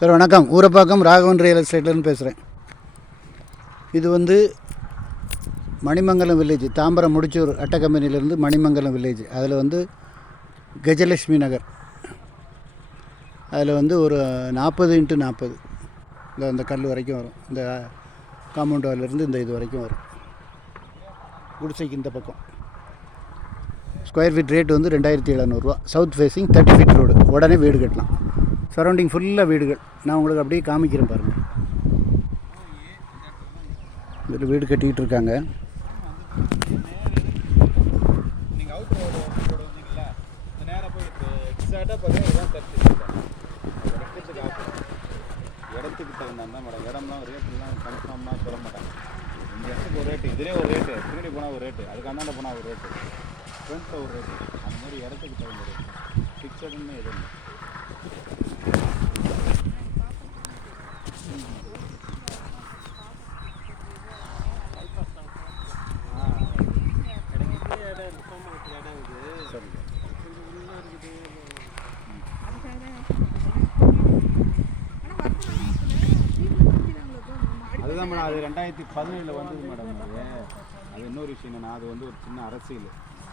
Sir வணக்கம். Urapakkam Raghavan real எஸ்டேட்லேருந்து பேசுகிறேன். இது வந்து மணிமங்கலம் வில்லேஜ், தாம்பரம் முடிச்சூர் அட்டை கம்பெனிலேருந்து மணிமங்கலம் வில்லேஜ். அதில் வந்து கஜலட்சுமி நகர். அதில் வந்து ஒரு 40x40 இந்த கல் வரைக்கும் வரும். இந்த காம்பவுண்ட் வாலிலேருந்து இந்த இது வரைக்கும் வரும். குடிசைக்கு இந்த பக்கம் ஸ்கொயர் ஃபீட் ரேட் வந்து 2700 சவுத் ஃபேஸிங் 30 ஃபீட் ரோடு. உடனே வீடு கட்டலாம். சரௌண்டிங் ஃபுல்லாக வீடுகள். நான் உங்களுக்கு அப்படியே காமிக்கிறேன் பாருங்கள். இதில் வீடு கட்டிக்கிட்டு இருக்காங்க. இடத்துக்கு தகுந்தான் தான் மேடம். இடம்லாம் ரேட்டுலாம் கன்ஃபார்மாக சொல்ல மாட்டாங்க. இந்த இடத்துக்கு ஒரு ரேட்டு, இதிலே ஒரு ரேட்டு, பின்னாடி போனால் ஒரு ரேட்டு, அதுக்கு அந்தாண்ட போனால் ஒரு ரேட்டு, ஃப்ரண்ட்டில் ஒரு ரேட்டு, அந்த மாதிரி இடத்துக்கு தகுந்த ரேட்டு. ஃபிக்ஸடுன்னு எதுவும் அதுதான் மேடம். அது 2017 வந்தது மேடம். அது இன்னொரு விஷயம் என்னன்னா, அது வந்து ஒரு சின்ன அரசியல்.